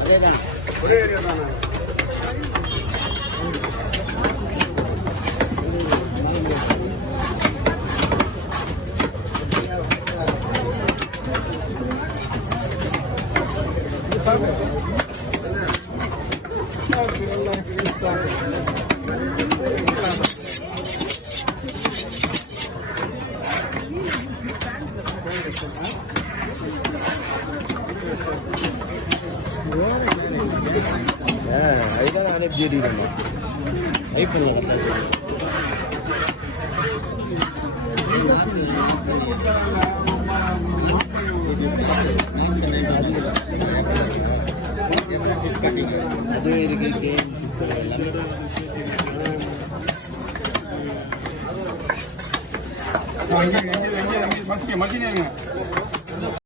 அதேதான் ஒரே ஏரியா தானே. அதுதான் நானே ஜேடி வெயிட் பண்ணுவேன். அது இருக்கு மச்சினேங்க